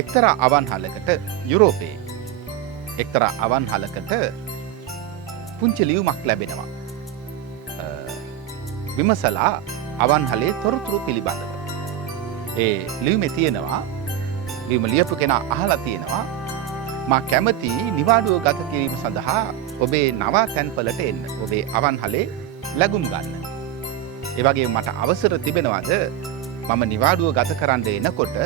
එක්තරා අවන්හලකට යුරෝපයේ එක්තරා අවන්හලකට පුංචි ලියුමක් ලැබෙනවා. විමසලා අවන්හලේ තොරතුරු පිළිබඳව. ඒ ලියුමේ තියෙනවා ලියුම ලියපු කෙනා අහලා තියෙනවා මා කැමති නිවාඩුව ගත කිරීම සඳහා ඔබේ නවාතැන්පලට එන්න. ඔබේ අවන්හලේ ලැබුම් ගන්න. ඒ වගේම මට අවසර තිබෙනවද මම නිවාඩුව ගත කරන්න එනකොට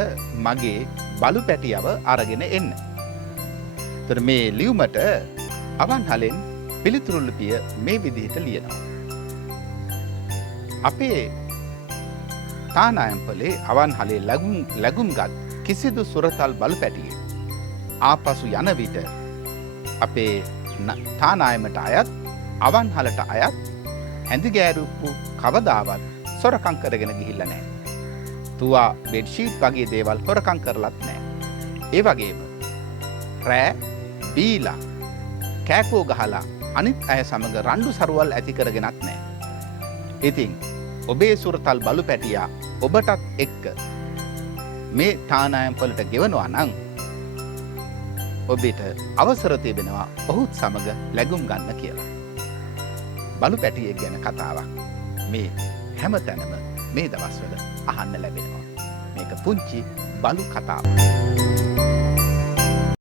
මගේ බලු පැටියව අරගෙන එන්න. ඒතර මේ ලියුමට අවන්හලෙන් පිළිතුරු ලිපිය මේ විදිහට ලියනවා. අපේ තානායම්පලේ අවන්හලේ ලැබුම්ගත් කිසිදු සුරතල් බලු පැටියෙක් ආපසු යන විට අපේ තානායමට අයත් අවන්හලට අයත් හැඳිගෑරුපු කවදාවත් සොරකම් කරගෙන ගිහිල්ලා නැහැ. තුවා බෙඩ්ෂීට් වගේ දේවල් හොරකම් කරලත් නැහැ. ඒ වගේම රෑ බීලා කෑකෝ ගහලා අනිත් අය සමග රණ්ඩු සරුවල් ඇති කරගෙනත් නැහැ. ඉතින් ඔබේ සුරතල් බලු පැටියා ඔබටත් එක්ක මේ තානායම්පලට ගෙවනවා නම් ඔබට අවසර තිබෙනවා ඔහුත් සමග ලැබුම් ගන්න කියලා. බලු පැටියෙක් ගැන කතාවක් මේ හැමතැනම මේ දවස්වල අහන්න ලැබෙනවා. මේක පුංචි බලු කතාවක්.